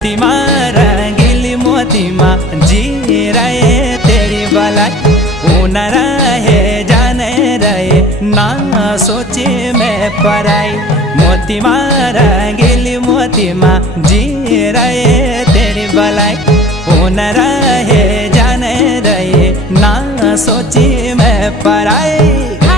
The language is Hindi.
मोतीमा रंगीली मोतीमा जी रहे तेरी भलाई, ऊन रहे जाने रहे ना सोचे मैं पराई। मोतीमा रंगीली मोतीमा जी रहे तेरी भलाई, ऊन रहे जाने रहे ना सोचे मैं पराई।